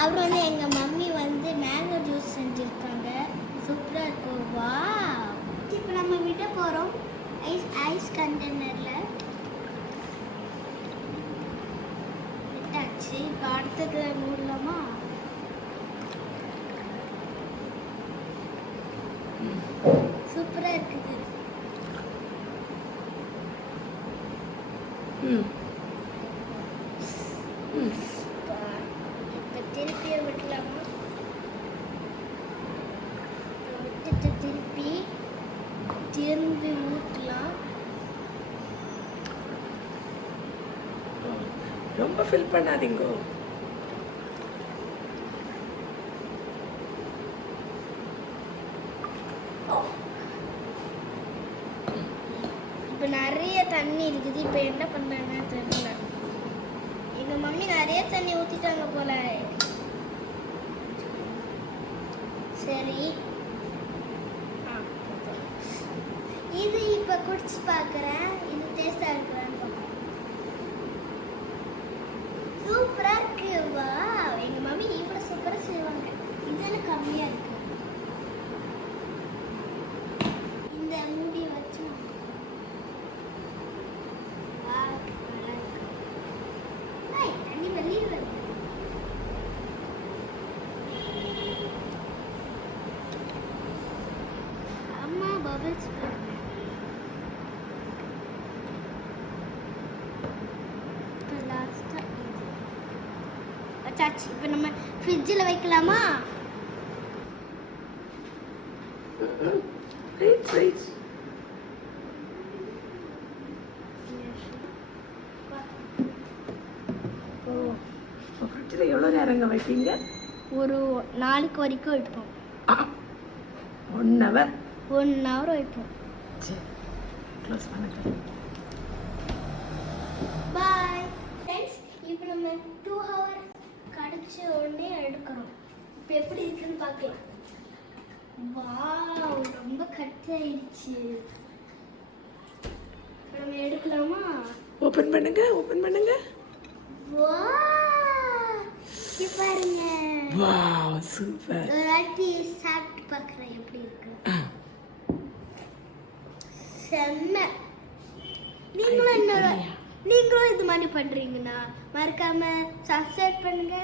அப்புறம் வந்து எங்கள் மம்மி வந்து மேங்கோ ஜூஸ் செஞ்சுருக்காங்க. சூப்பராக இருக்கும். வா, இப்போ நம்ம விட போகிறோம் ஐஸ் கண்டெய்னரில் விட்டாச்சு. இப்போ அடுத்தது மூடலாமா? சூப்பராக இருக்குது. இப்போ திருப்பியை விடலாமா? விட்டுட்டு திருப்பி ஊற்றலாம். ரொம்ப ஃபில் பண்ணாதீங்க. இப்போ நிறைய தண்ணி இருக்குது. இப்போ என்ன பண்ணாங்கன்னு தெரியல. எங்கள் மம்மி நிறைய தண்ணி ஊற்றிட்டாங்க போல. சரி, இது இப்போ குடிச்சு பார்க்குறேன். இது டேஸ்டாக இருக்குறான்னு. சூப்பராக இருக்கு. வா, எங்கள் மம்மி இவ்வளோ சூப்பராக செய்வாங்க. இது கம்மியாக இருக்கு. இந்த மூடியை வச்சு தண்ணி வெளியில் வருது. அம்மா பபிள்ஸ் வச்சாச்சு. இப்போ நம்ம ஃப்ரிட்ஜில் வைக்கலாமா? ஃப்ரிட்ஜில் எவ்வளோ நேரங்க வைப்பீங்க? ஒரு நாளைக்கு வரைக்கும் வைப்போம். 1 hour. 1 hour வைப்போம். சரி, க்ளோஸ் பண்ணுங்க. Bye friends. இப்போ நம்ம 2 hour கடிச்ச உடனே எடுக்கிறோம். இப்போ எப்படி இருக்குன்னு பார்க்கலாம். வாவ், ரொம்ப கட்டாயிடுச்சு. நம்ம எடுக்கலாமா? ஓப்பன் பண்ணுங்க, ஓப்பன் பண்ணுங்க. வாவ், இங்க பாருங்க. Wow, super. ஒரு வாட்டி சாப்பிட்டு பார்க்குறேன் எப்படி இருக்கு. செம்ம. நீங்களும் இது மாதிரி பண்றீங்கன்னா மறக்காம சப்ஸ்கிரைப் பண்ணுங்க.